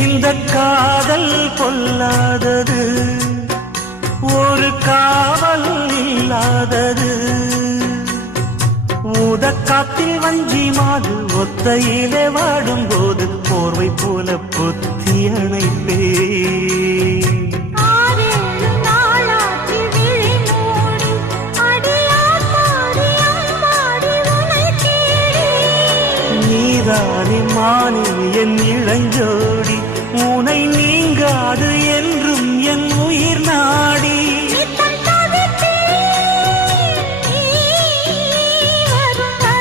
இந்த காதல் பொல்லாதது, ஒரு காவல் இல்லாதது. ஊதக்காத்தில் வஞ்சி மாது ஒத்தையிலே வாடும்போது போர்வை போல பொத்தி அணைப்பே. நீதானே மானே என் இளஞ்சோடி, உனை நீங்காது என்றும் என் உயிர் நான்.